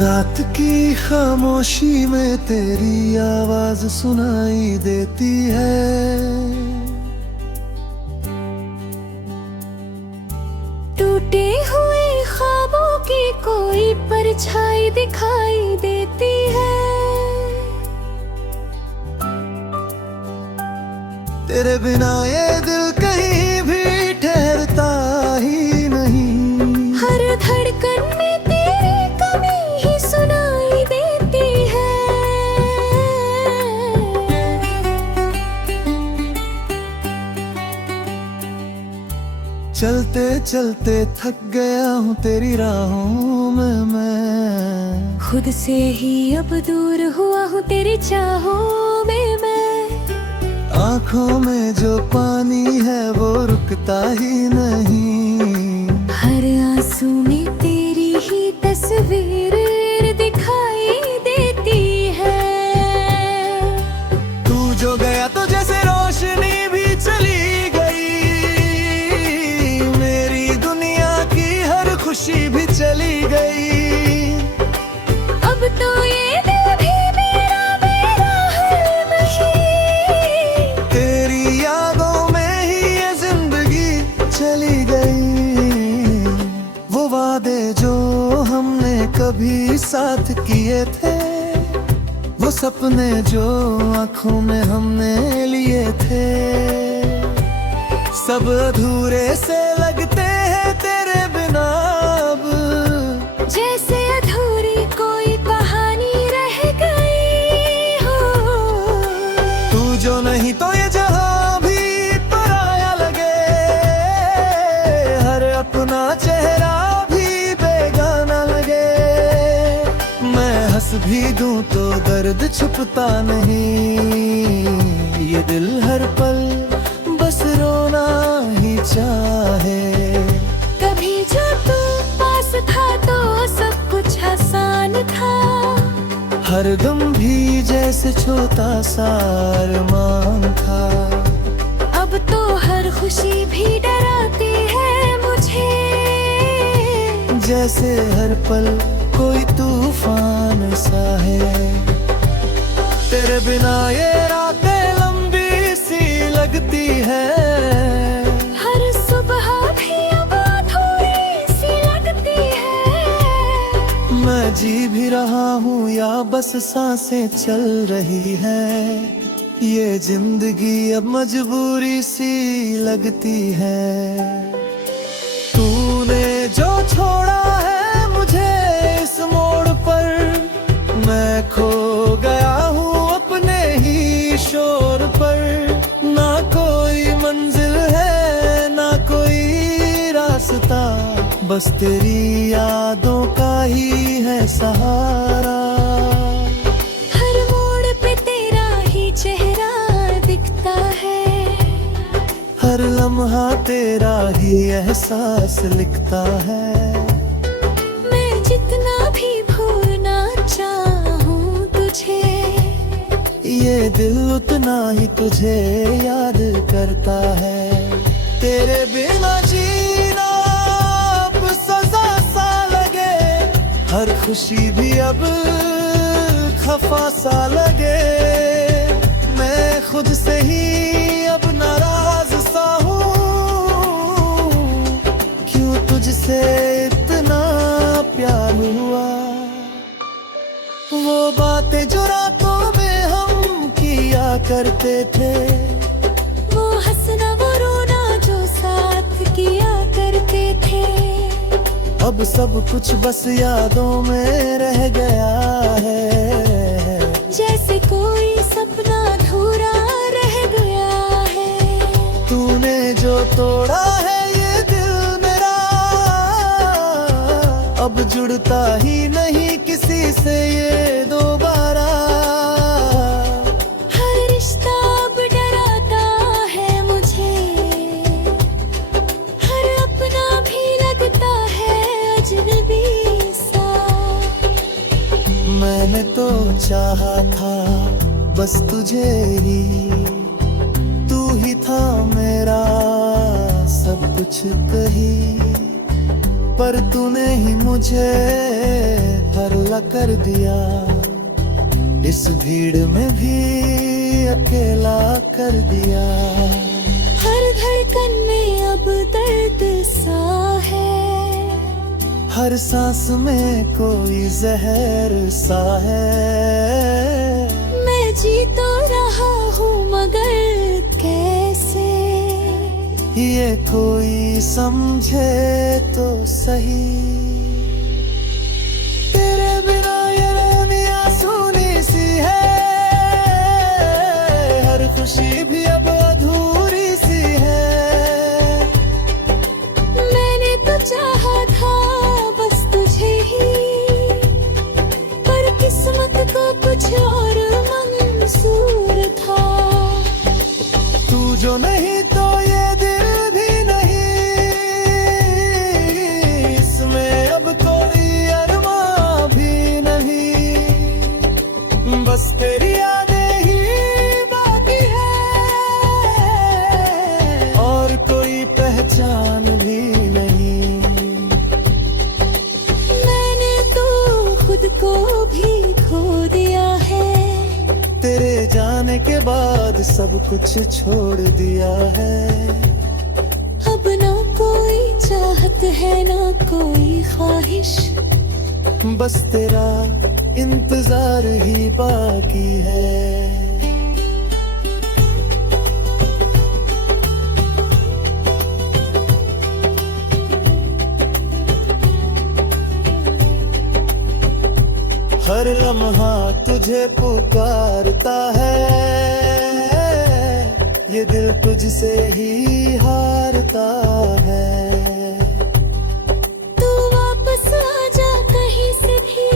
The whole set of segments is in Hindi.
रात की खामोशी में तेरी आवाज सुनाई देती है। टूटे हुए ख्वाबों की कोई परछाई दिखाई देती है। तेरे बिना ये दिल कहीं भी ठहरता ही नहीं। हर धड़कन में तेरी कमी ही सुनाई देती है। चलते चलते थक गया हूँ तेरी राहों में मैं। खुद से ही अब दूर हुआ हूँ तेरी चाहों में मैं। आँखों में जो पानी है वो रुकता ही नहीं। हर आंसू में तेरी ही तस्वीर दिखाई देती है। तू जो गया तो जैसे रोशनी भी चली गई। मेरी दुनिया की हर खुशी भी चली गई। अब तो ये दिल भी मेरा मेरा है नहीं। तेरी यादों में ही ये जिंदगी चली गई। वो वादे जो हमने कभी साथ किए थे, वो सपने जो आँखों में हमने लिए थे, सब अधूरे से लगते हैं तेरे बिना अब। जैसे अधूरी कोई कहानी रह गई हो। तू जो नहीं तो ये जहां भी पराया लगे। हर अपना चेहरा भी बेगाना लगे। मैं हंस भी दूं तो दर्द छुपता नहीं। ये दिल हर पल बस रोना ही चाहे। कभी जो तू पास था तो सब कुछ आसान था। हर दम भी जैसे छोटा सा अरमान था। अब तो हर खुशी भी डराती है मुझे। जैसे हर पल कोई तूफान सा है। तेरे बिना ये रातें लंबी सी लगती है। हर सुबह भी अब थोड़ी सी लगती है। मैं जी भी रहा हूँ या बस सांसें चल रही है। ये जिंदगी अब मजबूरी सी लगती है। तूने जो छोड़ा है मुझे इस मोड़ पर, मैं खो गया हूँ अपने ही शोर पर। ना कोई मंजिल है ना कोई रास्ता, बस तेरी यादों का ही है सहारा। हर मोड़ पे तेरा ही चेहरा दिखता है। हर लम्हा तेरा ही एहसास लिखता है। मैं जितना भी भूलना चाहूँ तुझे, ये दिल उतना ही तुझे याद करता है। तेरे बिना जीना अब सजा सा लगे। हर खुशी भी अब खफा सा लगे। मैं खुद से ही अब नाराज सा हूँ। क्यों तुझसे इतना प्यार हुआ। वो बातें जो रातों में हम किया करते थे, वो हंसना वो रोना जो साथ किया करते थे। अब सब कुछ बस यादों में रह गया है। जैसे कोई सपना अधूरा रह गया है। तूने जो तोड़ा है ये दिल मेरा, अब जुड़ता ही नहीं किसी से ये दोबारा। हर रिश्ता अब डराता है मुझे। हर अपना भी लगता है अजनबी सा। मैंने तो चाहा था बस तुझे ही। तू ही था मेरा सब कुछ कही, पर तूने ही मुझे बेपरवाह कर दिया, इस भीड़ में भी अकेला कर दिया। हर धड़कन में अब दर्द सा है, हर सांस में कोई जहर सा है। मैं जी तो रहा हूँ मगर कैसे, ये कोई समझे तो सही। तेरे बिना ये दुनिया सूनी सी है, हर खुशी भी अब अधूरी सी है। मैंने तो चाहा था बस तुझे ही, पर किस्मत को कुछ और मंजूर था। तू जो नहीं तो ये दिल भी नहीं, इसमें अब कोई अरमां भी नहीं। बस तेरी यादें ही बाकी है, और कोई पहचान भी नहीं। मैंने तो खुद को भी खो दिया है, तेरे जाने के बाद सब कुछ छोड़ दिया है। अब ना कोई चाहत है ना कोई ख्वाहिश, बस तेरा इंतजार ही बाकी है। हर लम्हा तुझे पुकारता है, ये दिल तुझसे ही हारता है। तू वापस आ जा कहीं से भी,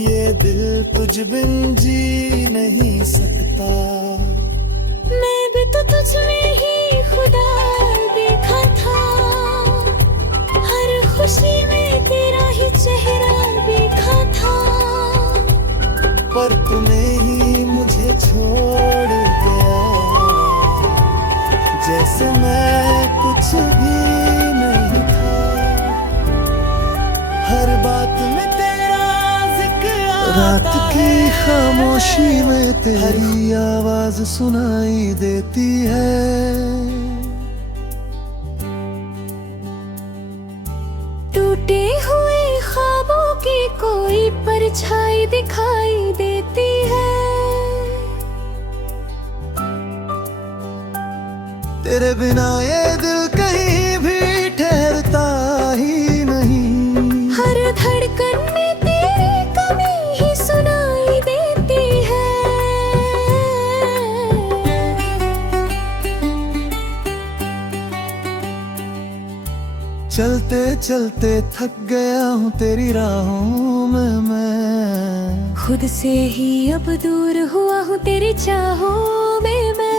ये दिल तुझ बिन जी नहीं सकता। मैं भी तो तुझ में ही खुदा देखा था, हर खुशी में तेरा ही चेहरा देखा था। पर तूने ही मुझे छोड़ दिया, जैसे मैं कुछ भी नहीं था। हर बात में तेरा जिक्र रात की खामोशी में तेरी आवाज सुनाई देती है। टूटे हुए ख्वाबों की कोई परछाई दिखाई देती है, तेरे बिना ये दिल कहीं भी ठहरता ही नहीं। हर धड़कन में तेरी कमी ही सुनाई देती है। चलते चलते थक गया हूँ तेरी राहों में मैं, खुद से ही अब दूर हुआ हूँ तेरी चाहों में मैं।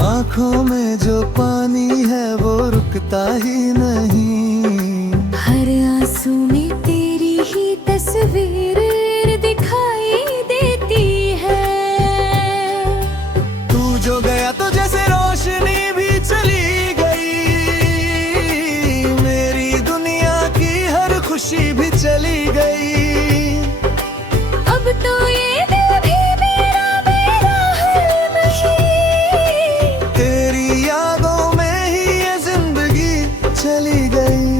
आँखों में जो पानी है वो रुकता ही नहीं। हर आंसू में तेरी ही तस्वीर दिखाई देती है। तू जो गया तो जैसे रोशनी भी चली गई, मेरी दुनिया की हर खुशी भी चली गई। अब तो ये दिल भी मेरा मेरा है नहीं, तेरी यादों में ही ये जिंदगी चली गई।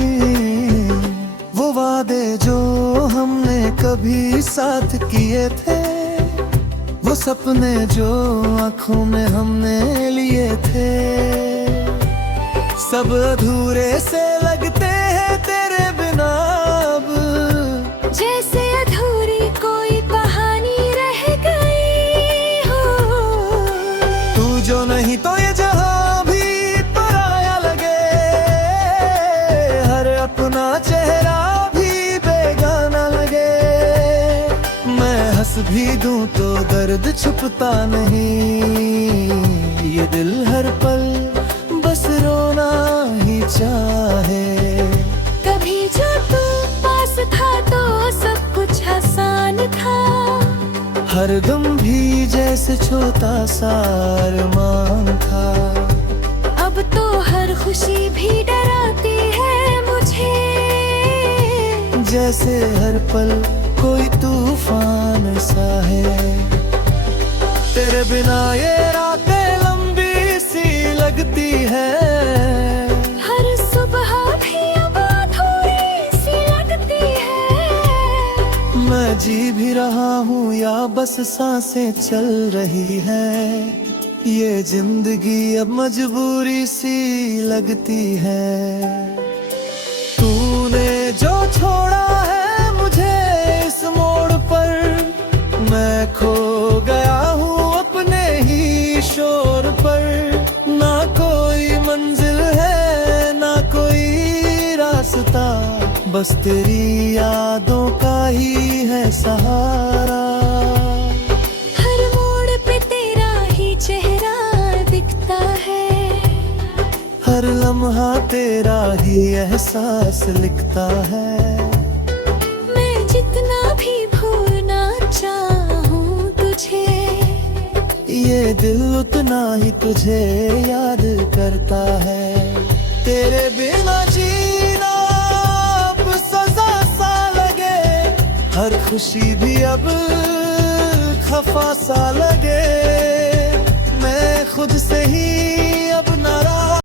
वो वादे जो हमने कभी साथ किए थे, वो सपने जो आंखों में हमने लिए थे, सब अधूरे से लगते हैं तेरे बिना अब। जैसे अधूरी कोई कहानी रह गई हो। तू जो नहीं तो ये जहां भी पराया लगे, हर अपना चेहरा भी बेगाना लगे। मैं हंस भी दूं तो दर्द छुपता नहीं, ये दिल हर पल बस रोना ही चाहे। कभी जो तू पास था तो सब कुछ आसान था, हर दम भी जैसे छोटा सा अरमान था। अब तो हर खुशी भी डराती है मुझे। जैसे हर पल कोई तूफान सा है। तेरे बिना ये रातें लंबी सी लगती है। हर सुबह भी अब अधूरी सी लगती है। मैं जी भी रहा हूँ या बस सांसें चल रही है। ये जिंदगी अब मजबूरी सी लगती है। तूने जो छोड़ा है मुझे इस मोड़ पर, मैं खो गया हूँ अपने ही शोर पर। ना कोई मंजिल है ना कोई रास्ता, बस तेरी यादों का ही है सहारा। हर मोड़ पे तेरा ही चेहरा दिखता है। हर लम्हा तेरा ही एहसास लिखता है। मैं जितना भी भूलना चाहूँ तुझे, ये दिल उतना ही तुझे याद करता है। तेरे बिना जीना अब सजा सा लगे, हर खुशी भी अब खफा सा लगे। मैं खुद से ही